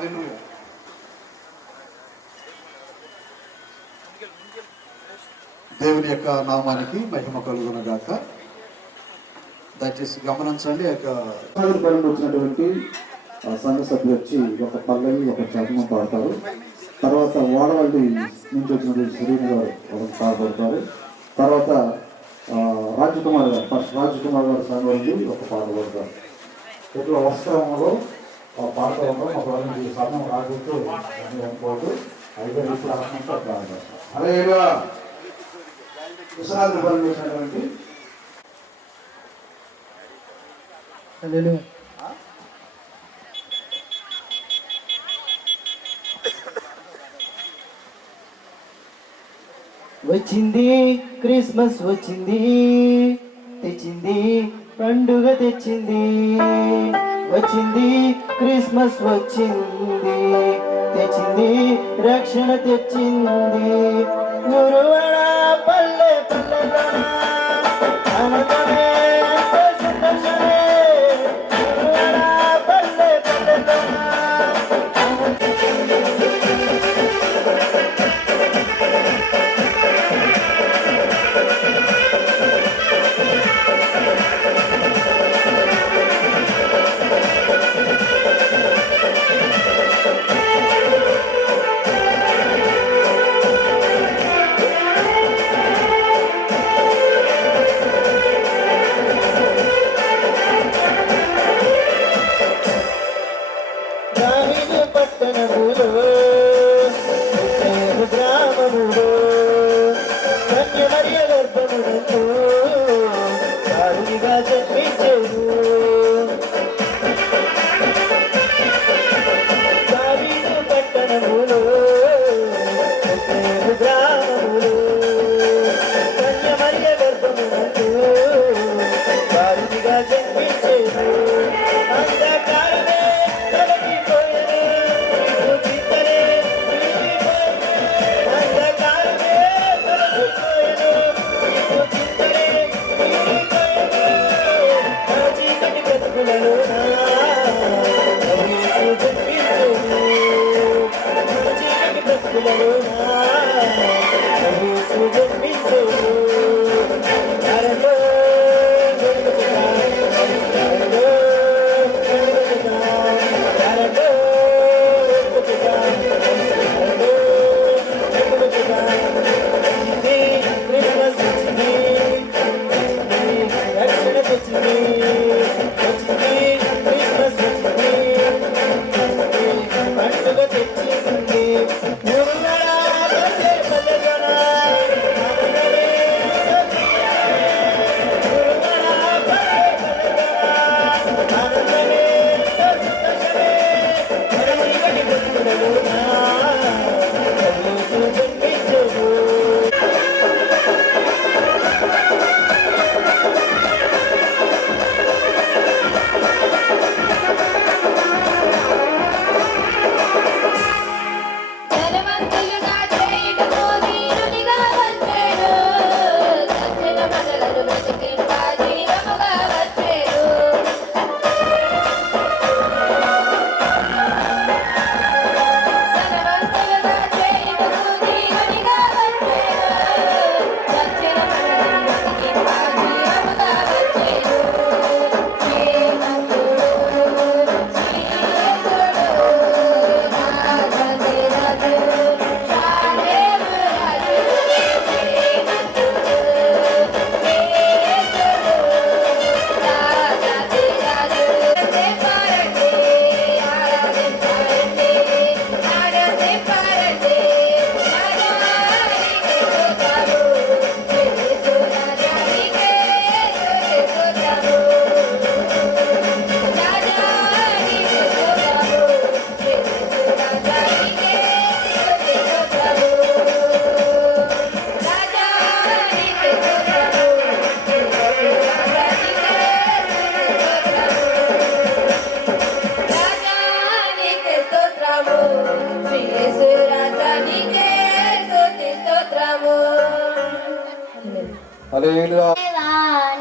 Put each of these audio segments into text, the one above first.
హల్లెలూయా. దేవుని యొక్క నామానికి మహిమ కలుగునగాక. దయచేసి గమనించండి. వచ్చినటువంటి సంఘ సభ్యులు వచ్చి ఒక పల్లవి ఒక చర్మం పాడతారు. తర్వాత వాడవల్లి నుంచి వచ్చినటువంటి శ్రీని గారు ఒక పాడబడతారు. తర్వాత రాజకుమార్ గారు ఫస్ట్ రాజకుమార్ గారు సంఘం నుండి ఒక పాట పడతారు. ఇట్లా వస్త్రంలో పాడుతూ ఉంటాం. ఒక సమయం రాజుతూ అనుకోవద్దు. అయితే ఇప్పుడు ఆత్మంతా పాడతారు. అలాగే విశ్రాంతి పనులు చేసినటువంటి వచ్చింది క్రిస్మస్ వచ్చింది, తెచ్చింది పండుగ తెచ్చింది. వచ్చింది క్రిస్మస్ వచ్చింది, తెచ్చింది రక్షణ తెచ్చింది. గురువడ పల్లె పల్లె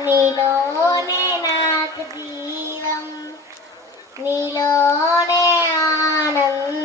నీలోనే నాకు జీవం, నీలోనే ఆనందం.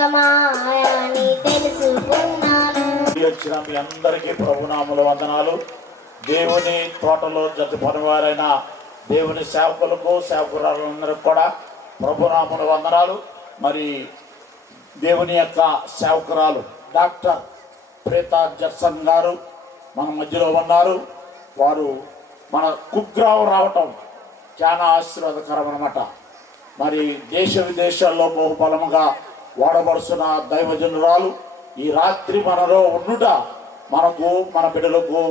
లోకమా అని తెలుసుకున్నాను. వచ్చిన మీ అందరికీ ప్రభునామముల వందనాలు. దేవుని తోటలో జత పనివారైన దేవుని సేవకులకు సేవకురాలందరికీ కూడా ప్రభునామముల వందనాలు. మరి దేవుని యొక్క సేవకురాలు డాక్టర్ ప్రీతా జర్సన్ గారు మన మధ్యలో ఉన్నారు. వారు మన కుగ్రామం రావటం చాలా ఆశీర్వాదకరం అన్నమాట. మరి దేశ విదేశాల్లో బహుబలముగా వాడబడుతున్న దైవజనురాలు ఈ రాత్రి మనలో ఉండుట మనకు, మన బిడ్డలకు,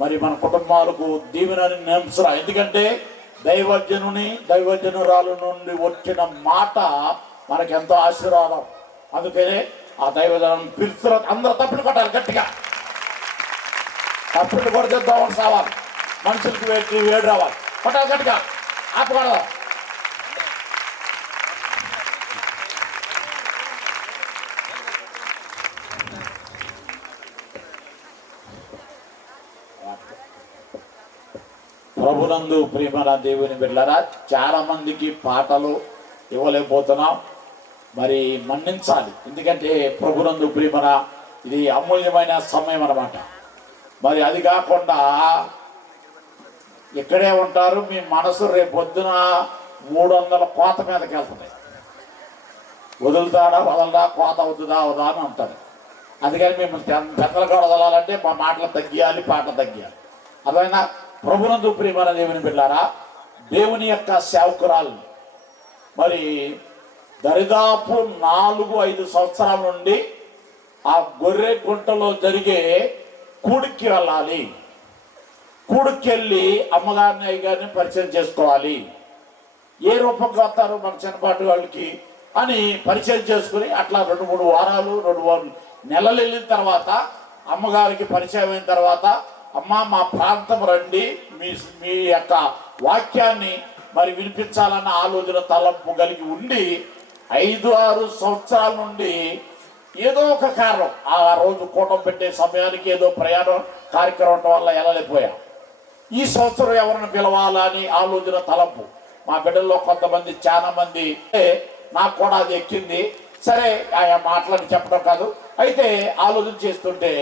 మరి మన కుటుంబాలకు దీవెనని నింసరా. ఎందుకంటే దైవజనురాలు నుండి వచ్చిన మాట మనకెంతో ఆశీర్వాదం. అందుకనే ఆ దైవజనం పిలుస్తున్న అందరూ తప్పులు కొట్టాలి, గట్టిగా తప్పులు కొడితే దోవలు సావాలి, మనుషులకి వేడి రావాలి, కొట్టాలి గట్టిగా, ఆపకూడదు. ప్రభునందు ప్రియమైన దేవుని బిడ్డలారా, చాలా మందికి పాటలు ఇవ్వలేకపోతున్నాం. మరి మన్నించాలి, ఎందుకంటే ప్రభునందు ప్రియమైన ఇది అమూల్యమైన సమయం అన్నమాట. మరి అది కాకుండా ఇక్కడే ఉంటారు, మీ మనసు రేపు పొద్దున 300 కోత మీదకి వెళ్తుంది. వదులుతాడా వదలడా, కోత అవుతుందా అవుదా అని అంటారు. అందుకని మేము పెద్దలు కూడా వదలాలంటే మా మాటలు తగ్గియాలి, పాటలు తగ్గియాలి. అదైనా ప్రభునందు ప్రియమైన దేవుని బిడ్డారా, దేవుని యొక్క సేవకురాలు మరి దరిదాపు 4-5 సంవత్సరాల నుండి ఆ గొర్రె గుంటలో జరిగే కూడికి వెళ్ళాలి, కూడికి వెళ్ళి అమ్మగారిని అయ్యగారిని పరిచయం చేసుకోవాలి. ఏ రూపంగా వస్తారు మన చిన్నపాటి వాళ్ళకి అని పరిచయం చేసుకుని అట్లా 2-3 వారాలు 2 నెలలు వెళ్ళిన తర్వాత అమ్మగారికి పరిచయం అయిన తర్వాత, అమ్మ మా ప్రాంతం రండి, మీ యొక్క వాక్యాన్ని మరి వినిపించాలన్న ఆలోచన తలంపు కలిగి ఉండి 5-6 సంవత్సరాల నుండి ఏదో ఒక కారణం ఆ రోజు కూటం పెట్టే సమయానికి ఏదో ప్రయాణం కార్యక్రమం వల్ల వెళ్ళలేకపోయాం. ఈ సంవత్సరం ఎవరిని పిలవాలని ఆలోచన తలంపు మా బిడ్డల్లో కొంతమంది, చాలా మంది, నాకు కూడా అది ఎక్కింది. సరే ఆయా మాటలని చెప్పడం కాదు, అయితే ఆలోచన చేస్తుంటే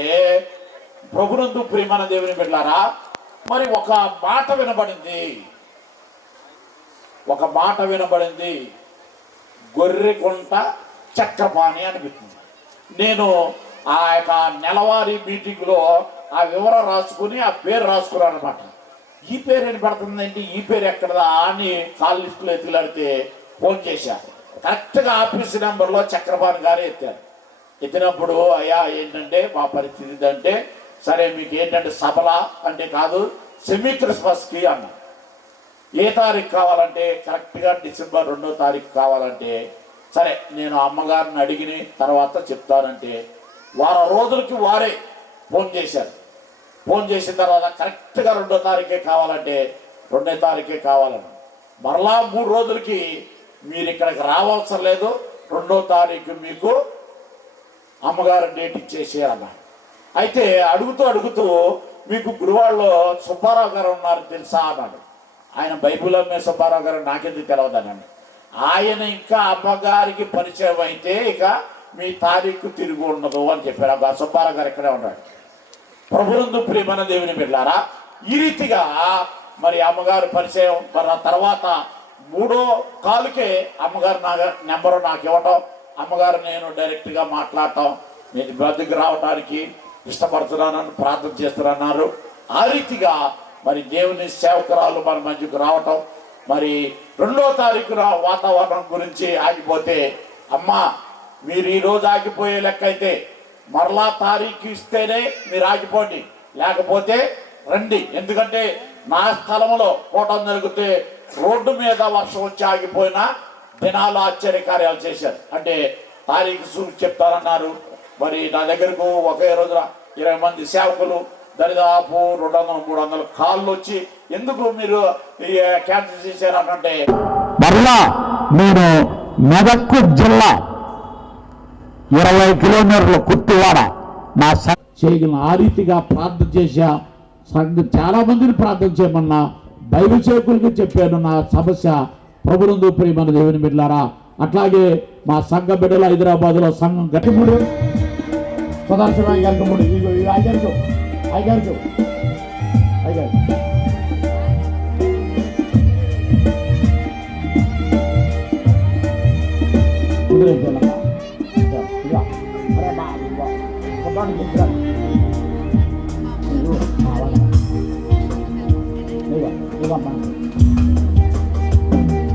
ప్రభునందు ప్రియమైన దేవుని బిడ్డలారా, మరి ఒక మాట వినబడింది, గొర్రెగుంట చక్రపాణి అనిపిస్తుంది. నేను ఆ యొక్క నెలవారీ మీటింగ్లో ఆ వివరం రాసుకుని ఆ పేరు రాసుకున్నాను అనమాట. ఈ పేరు ఏం పడుతుందంటే ఈ పేరు ఎక్కడదా అని కాల్ లిస్టులో ఎత్తులాడితే ఫోన్ చేశారు. కరెక్ట్గా ఆఫీస్ నెంబర్లో చక్రపాణి గారే ఎత్తారు. ఎత్తినప్పుడు అయ్యా ఏంటంటే మా పరిస్థితి అంటే, సరే మీకు ఏంటంటే సభలా అంటే కాదు, సెమీ క్రిస్మస్కి అన్నా. ఏ తారీఖు కావాలంటే కరెక్ట్గా డిసెంబర్ 2వ తారీఖు కావాలంటే, సరే నేను అమ్మగారిని అడిగిన తర్వాత చెప్తానంటే వారం రోజులకి వారే ఫోన్ చేశారు. ఫోన్ చేసిన తర్వాత కరెక్ట్గా 2వ తారీఖే కావాలంటే 2వ తారీఖే కావాలని, మరలా 3 రోజులకి మీరు ఇక్కడికి రావాల్సిన లేదు, 2వ తారీఖు మీకు అమ్మగారు డేట్ ఇచ్చేసేయాలన్న. అయితే అడుగుతూ మీకు గుడివాడలో సుబ్బారావు గారు ఉన్నారు తెలుసా అన్నాడు. ఆయన బైబిల్ అమ్మే సుబ్బారావు గారు నాకెందుకు తెలియదనండి. ఆయన ఇంకా అమ్మగారికి పరిచయం అయితే ఇక మీ తారీఖు తిరిగి ఉండదు అని చెప్పారు. ఆ సుబ్బారావు గారు ఇక్కడే ఉన్నాడు. ప్రభునందు ప్రియమైన దేవుని బిడ్డలారా, ఈ రీతిగా మరి అమ్మగారు పరిచయం, మరి ఆ తర్వాత 3వ కాలుకే అమ్మగారు నెంబరు నాకు ఇవ్వటం, అమ్మగారు నేను డైరెక్ట్గా మాట్లాడటం, నేను బ్రతికి రావడానికి ఇష్టపడుతున్నానని ప్రార్థన చేస్తున్నారు. ఆ రీతిగా మరి దేవుని సేవకురాలు మన మధ్యకు రావటం, మరి 2వ తారీఖున వాతావరణం గురించి ఆగిపోతే, అమ్మ మీరు ఈరోజు ఆగిపోయే లెక్క అయితే మరలా తారీఖు ఇస్తేనే మీరు ఆగిపోండి, లేకపోతే రండి. ఎందుకంటే నా స్థలంలో కూటం జరిగితే రోడ్డు మీద వర్షం వచ్చి ఆగిపోయినా దినాలు ఆశ్చర్యకార్యాలు చేశారు. అంటే తారీఖు సూచి చెప్తారన్నారు. మరి నా దగ్గరకు ఒకే రోజున 20 మంది సేవకులు, దరిదాపు 200-300 కాళ్ళు వచ్చి ఎందుకు మీరు క్యాన్సిల్ చేశారు అంటే, మరలా నేను మెదక్ జిల్లా 20 కిలోమీటర్ల కుర్తివాడ నా చేయగలను. ఆ రీతిగా ప్రార్థన చేశా. చాలా మందిని ప్రార్థన చేయమన్నా, దైవ సేవకులకి చెప్పాను నా సమస్య. ప్రభునందు ప్రియమైన దేవుని బిడ్డలారా, అట్లాగే మా సంఘ బిడ్డలు హైదరాబాద్లో సంఘం గట్టిముడు సుదర్శన గంటముడు ఐగారు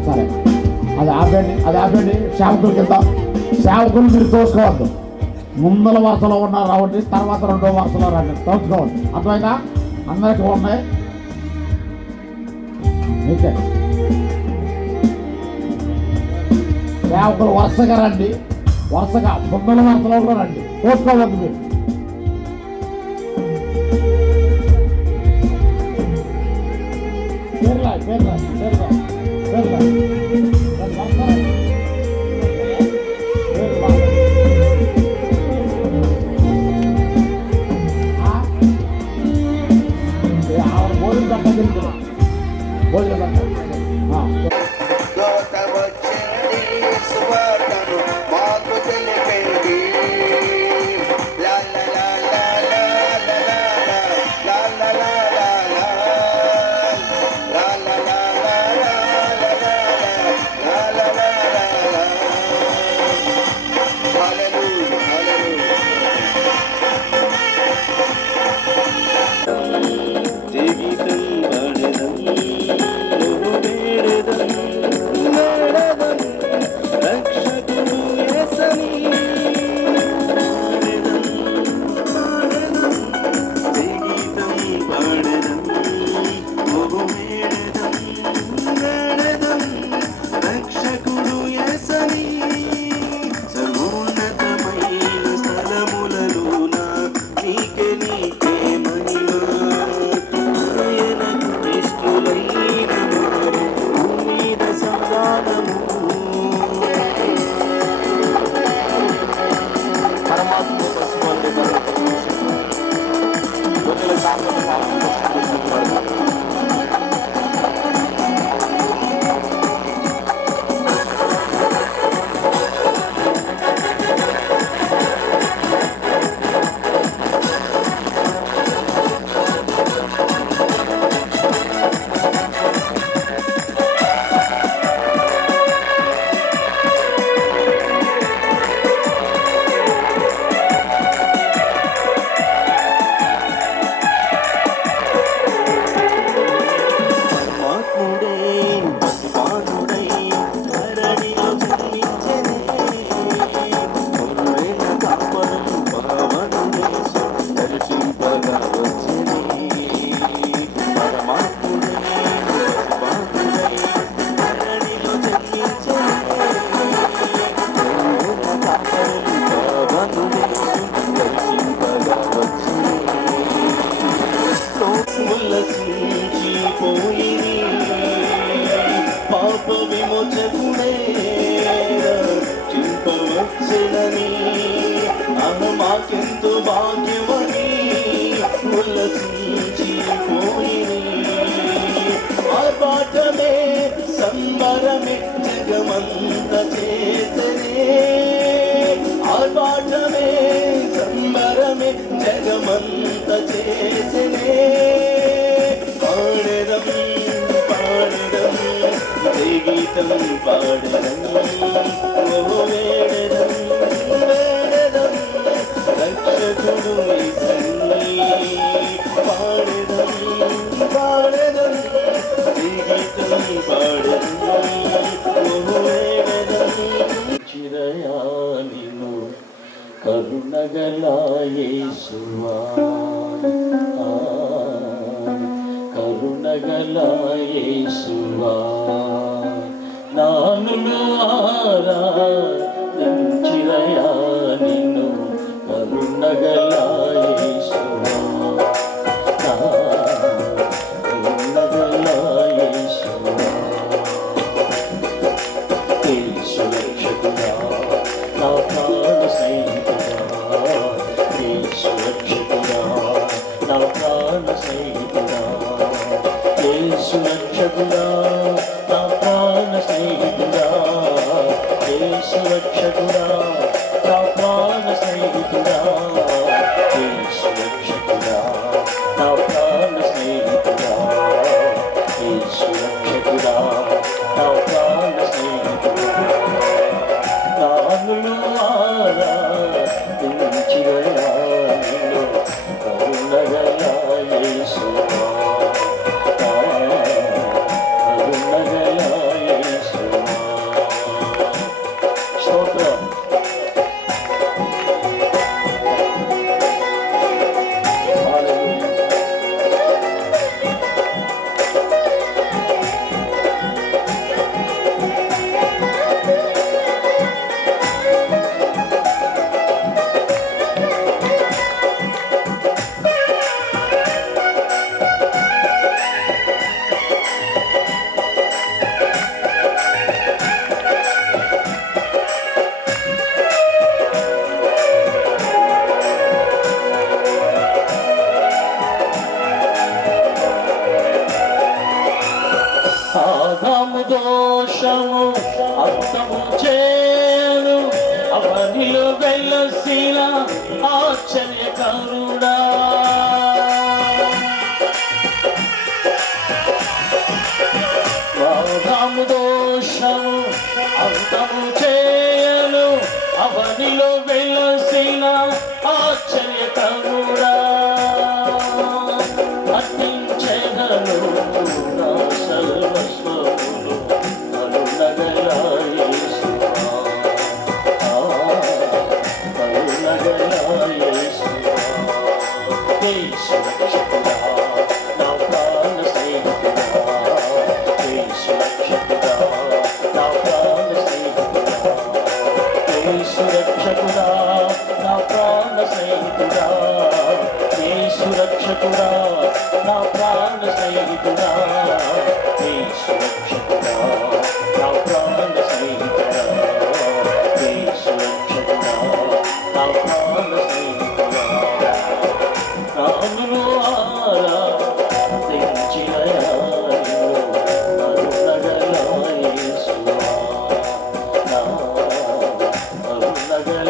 సరే అది ఆపండి సేవకుల కింద సేవకులు మీరు తోసుకోవద్దు. ముందల వరుసలో ఉన్నారు రావండి, తర్వాత రెండో వరుసలో రండి, తోచుకోవద్దు. అర్థమైనా అందరికీ ఉన్నాయి. ఓకే, సేవకులు వరుసగా రండి, వరుసగా ముందల వరుసలో కూడా రండి, తోచుకోవద్దు మీరు. పేర్లా మాకెంతో భాగ్యమని ఉల్లసించిపోయిని ఆర్భాటమే సంబరమే జగమంత చేసనే ఆర్భాటమే సంబరమే జగమంత చేసనే పాడెదం పాడెదం గీతం పాడెదం వేడెదం వేడెదం రక్షకుడు పాడెదం పాడెదం గీతం పాడెదం వేడెదం చిరయానిను కరుణగల యేసువా కరుణగల యేసువా నానులు ఆరాధించిరయా నిన్ను కరుణగల యేసువా కరుణగల యేసువా యేసు రక్షకుడా నా ప్రాణ స్నేహితుడా యేసు రక్షకుడా నా ప్రాణ స్నేహితుడా యేసు రక్షకుడా నా ప్రాణ స్నేహితుడా యేసు రక్షకుడా దోషము అంతము చేయను అవనిలో వెలసిన ఆశ్చర్యకరుడా వాదాము దోషము అంతము చేయను అవనిలో వెలసిన ఆశ్చర్యకరుడా అర్పించెదను నా సర్వస్వములు కరుణగల యేసువా కరుణగల యేసువా యేసు రక్షకుడా నా ప్రాణ స్నేహితుడా యేసు రక్షకుడా నా ప్రాణ స్నేహితుడా యేసు రక్షకుడా నా ప్రాణ స్నేహితుడా యేసు రక్షకుడా నా ప్రాణ స్నేహితుడా యేసు రక్షకుడా నా ప్రాణ స్నేహితుడా యేసు రక్షకుడా నా ప్రాణ స్నేహితుడా నానులు ఆరాధించిన కరుణగల యేసువా నా కరుణగల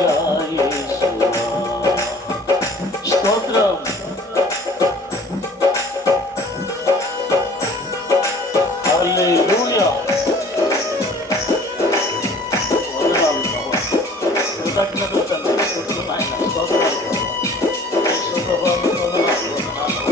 యేసువా స్తోత్రం హల్లెలూయా వందనాలు ప్రభువా కృతజ్ఞతలు తండ్రి స్తుతులు నాయనా స్తోత్రాలు ప్రభువా యేసు ప్రభువా వందనాలు వందనాలు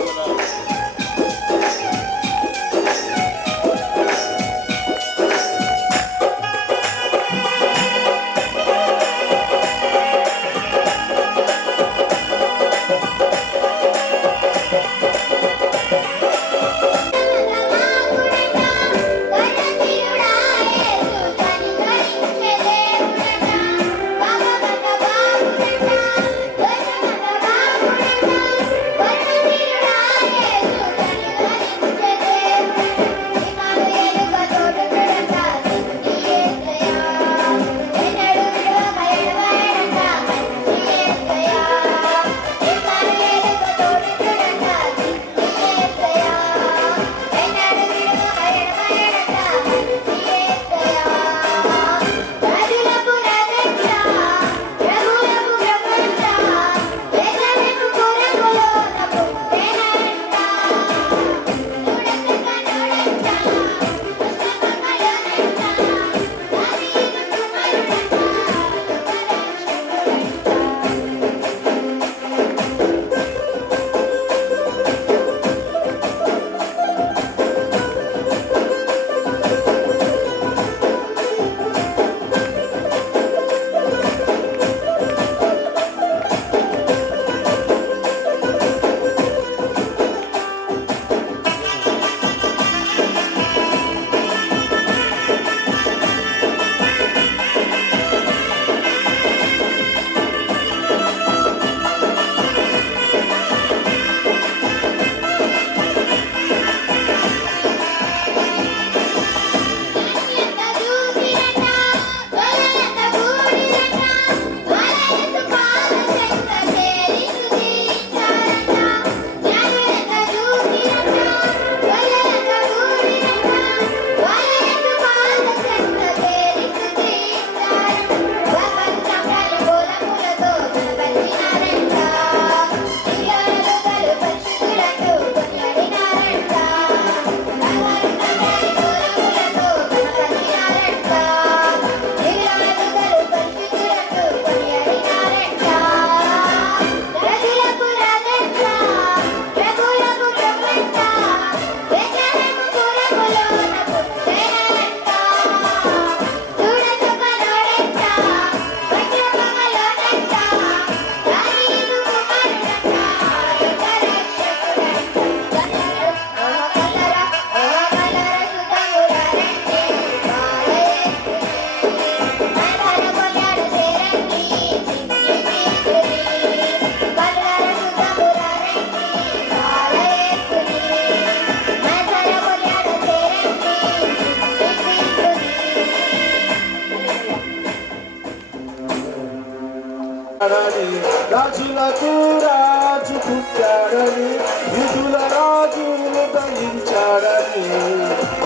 రాజులకు రాజు పుట్టాడని విధుల రాజును దయించాడని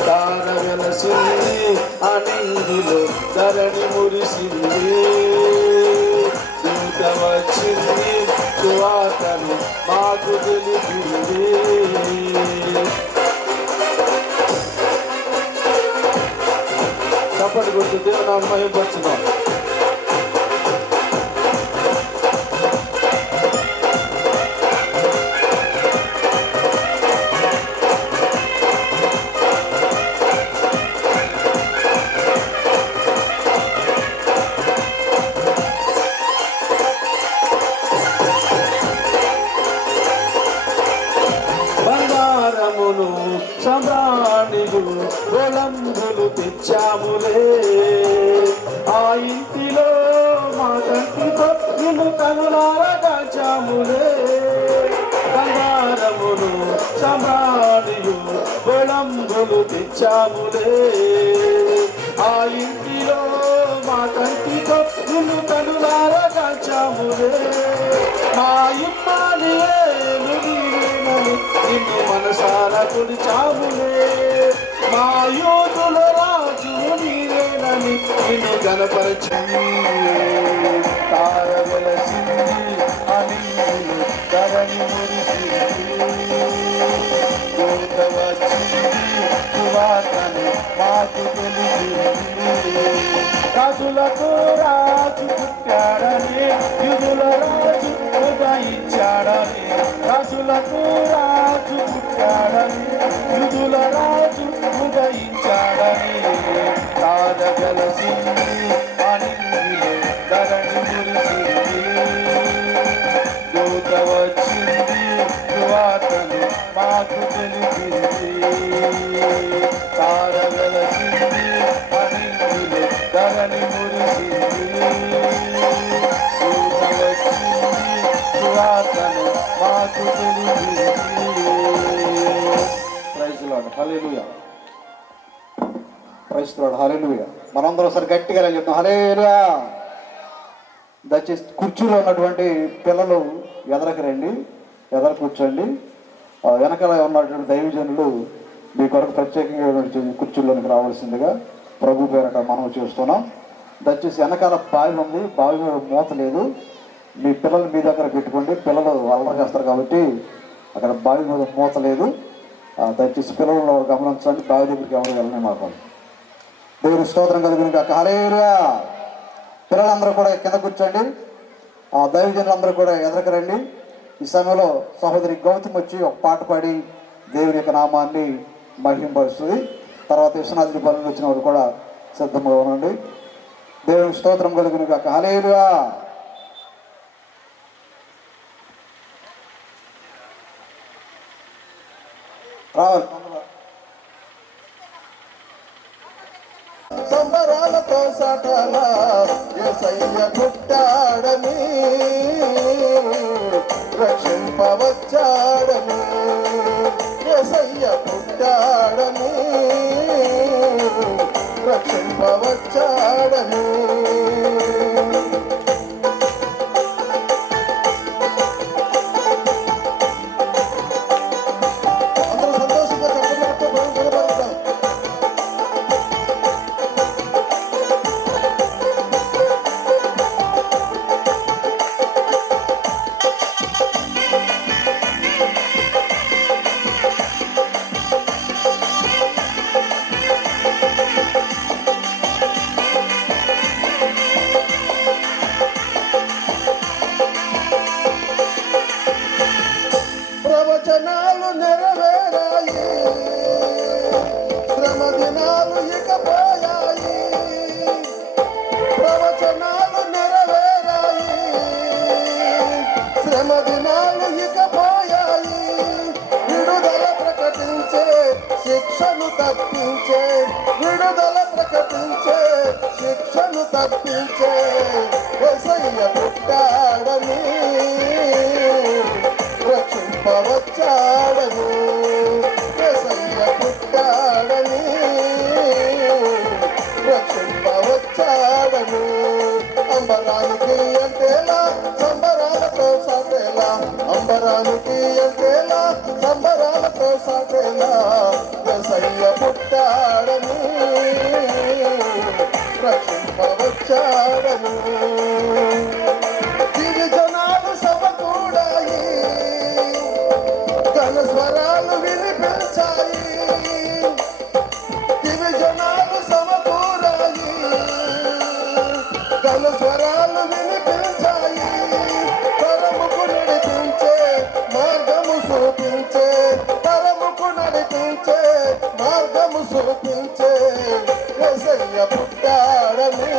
దానవెల వెలసింది అనిందులో ధరణి మురిసింది దూత వచ్చింది సువార్తను మాకు తెలిపింది చప్పటి కొట్టు దేవుని మహిమపరచుదాం బంగారమును సమ్రాణిలు గొలంబులు తెచ్చాములే ఆ ఇంటిలో మా కంటితో నిన్ను కనులారా కాచాములే బంగారమును సమ్రాణిలు గొలంబులు తెచ్చాములే ఆ ఇంటిలో మా కంటితో నిన్ను కనులారా కాచాములే మా ఇమ్మానుయేలు నిన్ను మనసారా కొలిచాములే మా యోధుల రాజు నీవేనని నిన్ను గణపరచింది తార వెలసింది అనిందులు ధరణి మురిసింది దూత వచ్చింది సువార్తను మాకు తెలిసింది రాజులకు రాజు పుట్టాడని యుధుల రాజు ఉదయించాడని రాజులకు రాజు పుట్టాడని యుధుల రాజు ఉదయించాడని తారగలసింది అనిందులో ధరణి మురిసింది దూత వచ్చింది సువార్తను మాకు తెలిసింది తారగలసింది అనిందులో ధరణి మురిసింది దూత వచ్చింది సువార్తను మాకు తెలిసింది praise lord hallelujah praise lord hallelujah మనందరం ఒకసారి గట్టిగా చెప్తాం హల్లెలూయా దయచేసి కుర్చీలో ఉన్నటువంటి పిల్లలు ఎదరకు రండి ఎదర కూర్చోండి వెనకాల ఉన్నటువంటి దైవజనులు మీ కొరకు ప్రత్యేకంగా కుర్చీల్లోనికి రావాల్సిందిగా ప్రభు పేరట మనం చూస్తున్నాం దయచేసి వెనకాల బావి ఉంది బావి మీద మూత లేదు మీ పిల్లలు మీ దగ్గర పెట్టుకోండి పిల్లలు అల్లరి చేస్తారు కాబట్టి అక్కడ బావి మీద మూత లేదు దయచేసి పిల్లలను గమనించండి బావి దగ్గరికి ఎవరు వెళ్ళని మాకు దేవుని స్తోత్రం కలిగిన హల్లెలూయా పిల్లలందరూ కూడా కింద కూర్చోండి దైవజనులందరూ కూడా ఎదరకు రండి ఈ సమయంలో సహోదరి గౌతమ్ వచ్చి ఒక పాట పాడి దేవుని యొక్క నామాన్ని మహింపరుస్తుంది తర్వాత విశ్వనాథుడి పనులు వచ్చిన వాళ్ళు కూడా సిద్ధంగా ఉండండి దేవుని స్తోత్రం కలిగిన హల్లెలూయా రావాలి సంబరాలతో సటల యేసయ్య పుట్టాడని రక్షింపవచ్చాడని యేసయ్య పుట్టాడని రక్షింపవచ్చాడని అందరూ సంతోషంగా చెప్పండి ప్రవచనాలు నెరవేరాయి శ్రమ దినాలు ఇకపోయాయి ప్రవచనాలు నెరవేరాయి శ్రమ దినాలు ఇకపోయాయి విడుదల ప్రకటించే శిక్షను తప్పించే విడుదల ప్రకటించే శిక్షను తప్పించే యేసయ్య పుట్టాడని రక్షింపవచ్చాడని యేసయ్య పుట్టాడని రక్షింపవచ్చాడని అంబరానికి అంతేలా సంబరాలతో సాటేలా అంబరానికి అంతేలా సంబరాలతో సాటేలా యేసయ్య పుట్టాడని రక్షింపవచ్చాడని గిరిజనాలు సమకూడాయి ఘన స్వరాలు వినిపించాయి గిరిజనాలు సమకూడాయి ఘన స్వరాలు వినిపించాయి తరముకు నడిపించే మార్గము చూపించే తరముకు నడిపించే మార్గము చూపించే యేసయ్య పుట్టాడని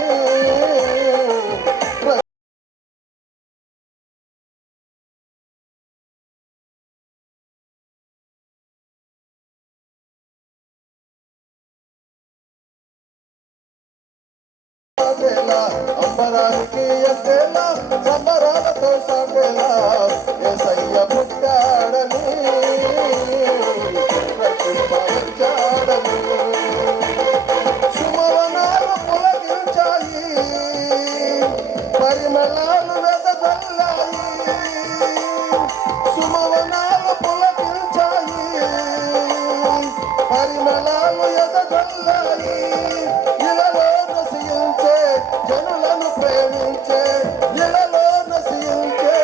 అంబరానికి ఎంతేలా సంబరాలతో సాగేలా యేసయ్య పుట్టాడని రక్షింపవచ్చాడని సుమవనాలు పులకించాయి పరిమళాలు వెదజల్లాయి సుమవనాలు పులకించాయి పరిమళాలు ఎదజల్లాయి ఇలలో నశించే జనులను ప్రేమించే ఇలలో నశించే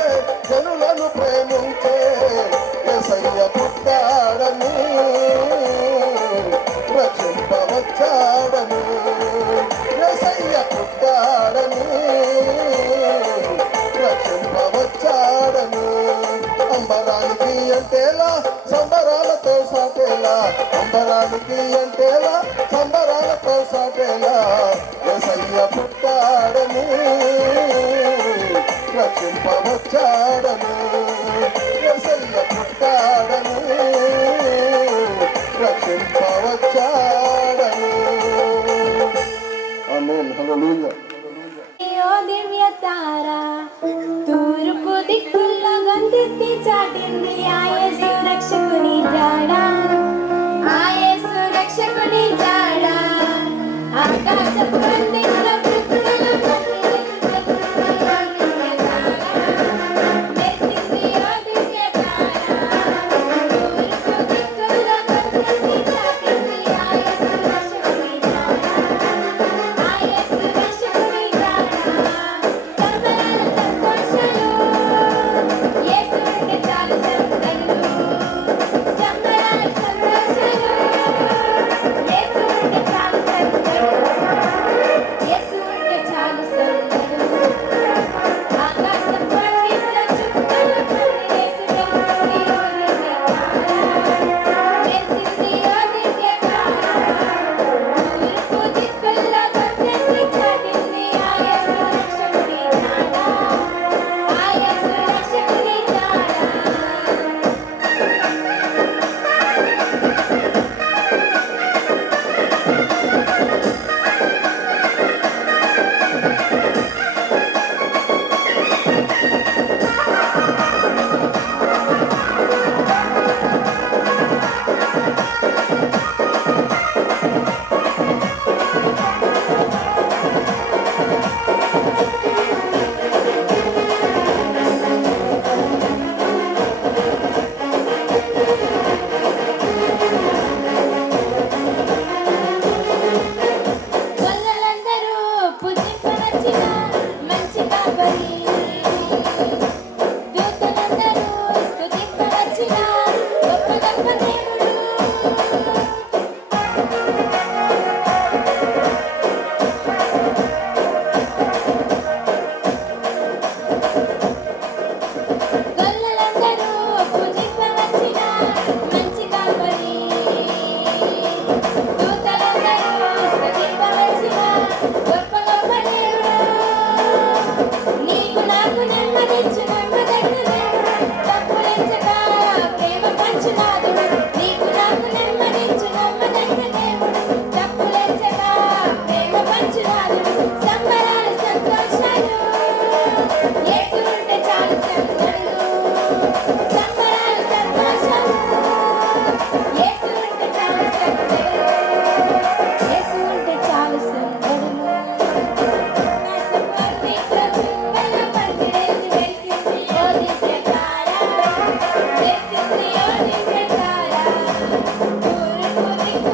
జనులను ప్రేమించే యేసయ్య పుట్టాడని రక్షింపవచ్చాడని యేసయ్య పుట్టాడని రక్షింపవచ్చాడని అంబరానికి అంటేలా సంబరాలతో సాటేలా అంబరానికి అంటేలా సంబరాలతో సాటేలా యేసయ్య పుట్టాడని రక్షింపవచ్చాడని యేసయ్య పుట్టాడని రక్షింపవచ్చాడని ఆమేన్ హల్లెలూయా ఓ దివ్య తార తూర్పు దిక్కుల్లో గొంతెత్తి చాటింది ఆ యేసు రక్షకుని జాడ ఆ యేసు రక్షకుని జాడ ఆకాశపు పందిట్లో కృత్రులు మెరిసింది ఓ దివ్య తార తూర్పు దిక్కుల్లో గొంతెత్తి చాటింది ఆ యేసు రక్షకుని జాడ ఆ యేసు రక్షకుని జాడ సంబరాల సంతోషాలు యేసుంటే చాలు సందడులు సంబరాల సంతోషాలు యేసుంటే చాలు సందడులు యేసుంటే చాలు సందడులు ఆకాశం పండిట్లో చుక్కలు పడి యేసు వెలుగుని మెరిసింది ఓ దివ్య తార తూర్పు దిక్కుల్లో గొంతెత్తి చాటింది ఆ యేసు రక్షకుని జాడ ఆ యేసు రక్షకుని జాడ గొల్లలందరూ పూజింపవచ్చిన మంచి కాపరి దూతలందరూ స్తుతింపవచ్చిన గొప్ప గొప్ప దేవుడు గొల్లలందరూ పూజింపవచ్చిన మంచి కాపరి దూతలందరూ స్తుతింపవచ్చిన గొప్ప గొప్ప దేవుడు నీకు నాకు నెమ్మదించు నమ్మదగిన దేవుడు తప్పులెంచక ప్రేమ పంచునాదుడు నీకు నాకు నెమ్మదించు నమ్మదగిన దేవుడు తప్పులెంచక ప్రేమ పంచునాదుడు సంబరాల సంతోషాలు యేసుంటే చాలు సందడులు సంబరాల సంతోషాలు యేసుంటే చాలు సందడులు యేసుంటే చాలు సందడులు ఆకాశపు పందిట్లో చుక్కలు పందిరేసి మెరిసింది ఓ దివ్య తార మెరిసింది ఓ దివ్య తార తూర్పు దిక్కుల్లో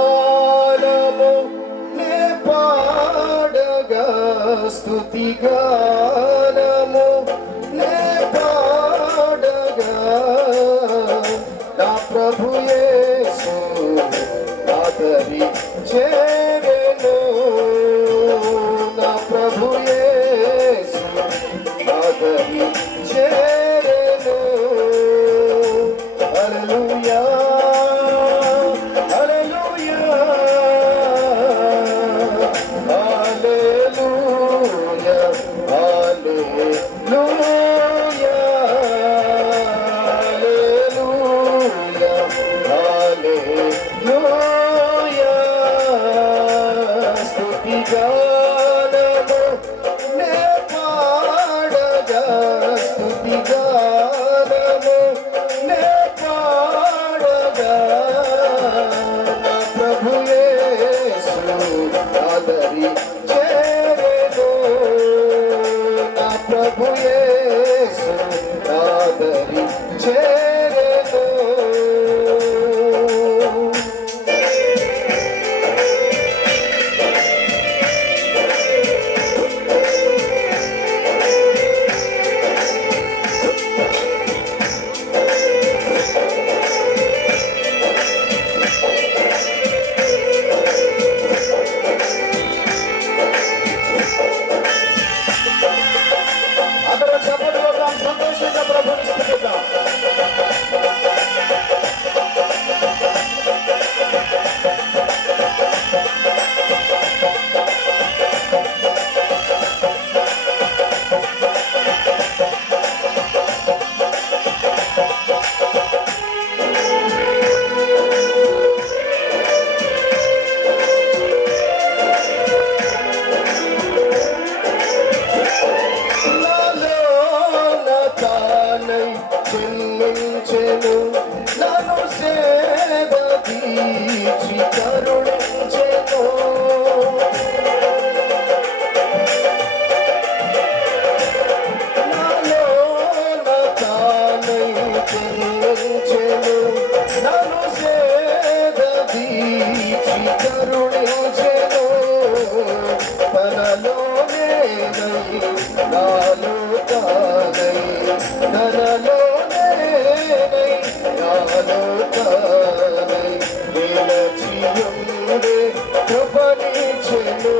స్తుతిగానము నే పాడగా స్తుతిగానము నే పాడగా నా ప్రభు యేసు నాదరి చేరెను నా ప్రభు యేసు నాదరి చేరెను హల్లెలూయా హల్లెలూయా హల్లెలూయా హల్లెలూయా హల్లెలూయా స్తుతిగానము నే పాడగా స్తుతిగానము నే పాడగా నా ప్రభు యేసు నాదరి చేరెను నా ప్రభు యేసు నాదరి చేరెను అందరూ చప్పట్లు కొడదాం, సంతోషంగా ప్రభుని స్తుతిద్దాం. నాలోన తానై జన్మించెను, నన్ను సేవ దీచి కరుణించెను. నాలోన తానై జన్మించెను, నన్ను సేవ దీచి కరుణించెను. తనలోనే నాలో తానై నరలోనే నాలో తానై నిలచియుండే కృపనిచ్చెను.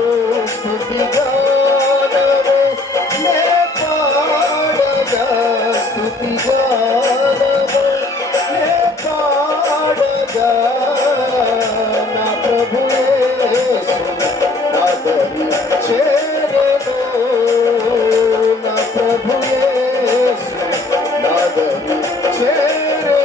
స్తుతిగానము నే పాడగా స్తుతిగానము నే పాడగా నా ప్రభు యేసు నాదరి చేరెను నా ప్రభు యేసు నాదరి చేరెను.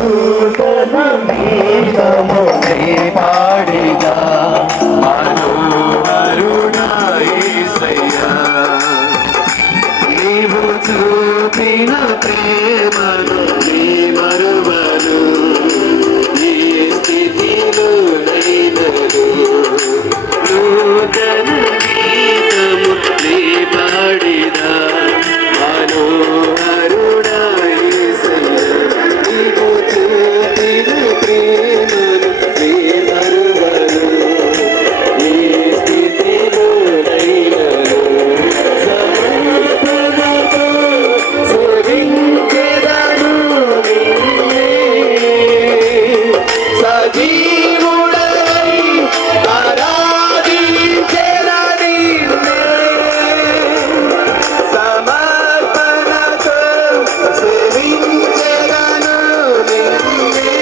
నూతన గీతము పాడిగా మనోహరుడా యేసయ్యా నీవు చూపిన ప్రేమను నీ మరువను ఈ స్థితిలో నైనను నూతన గీతము నీ పాడిదా మనోహరుడా యేసయ్యా నీవు చూపిన ప్రేమను నీ మరువను ఈ స్థితిలో నైనను సమర్పణతో సేవించెదను నిన్నే సజీవుడై ఆరాధించెదను నిన్నే సమర్పణతో సేవించెదను నిన్నే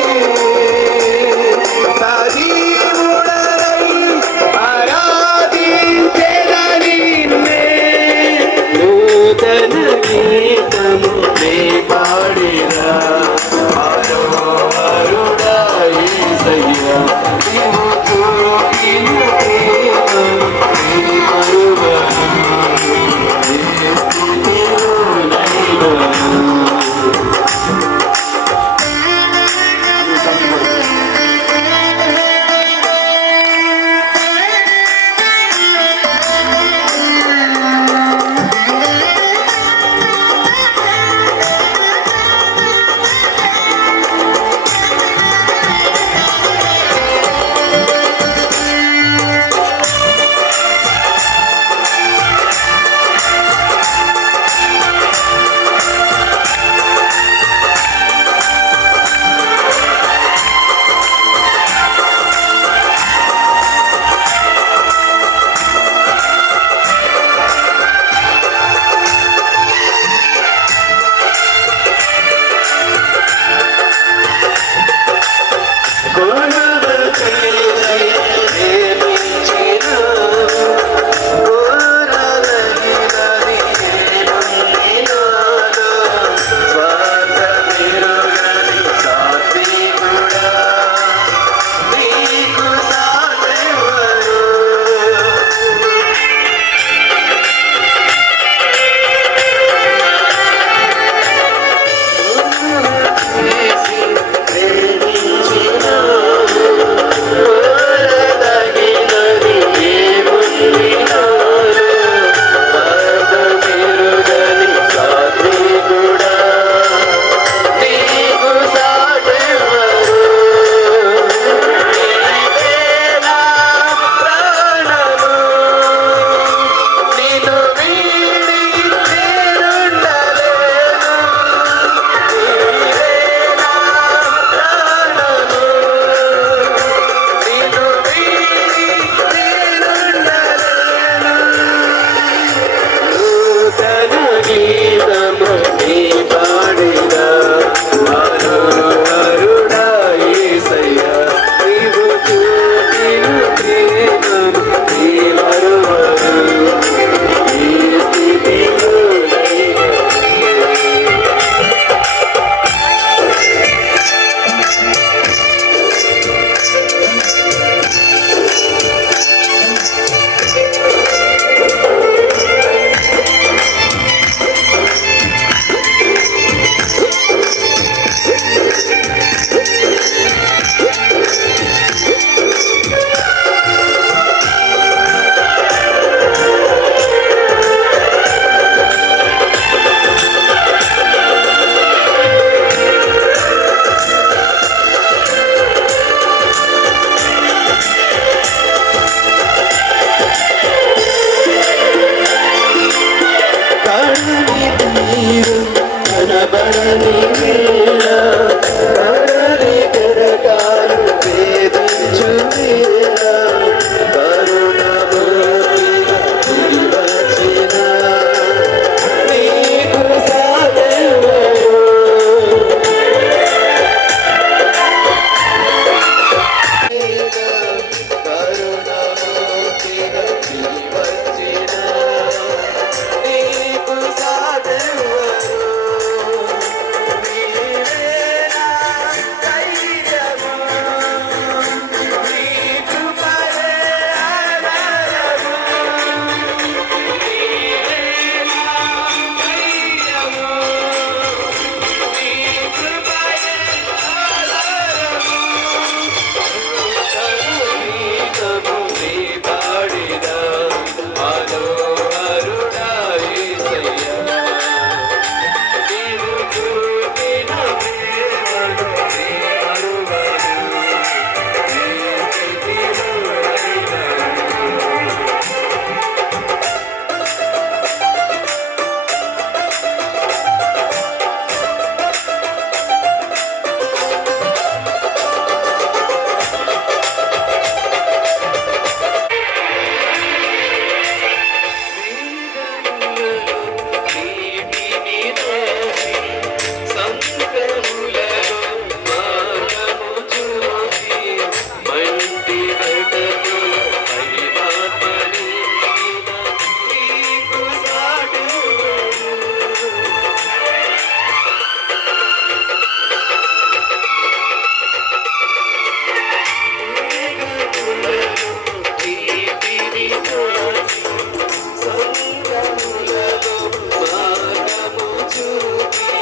సజీవుడై ఆరాధించెదను నిన్నే నూతన గీతము నే పాడిరా మనోహరుడా యేసయ్యా నీవు చూపిన ప్రేమను నీ మరువను ఈ స్థితిలో నైనను ప్రియ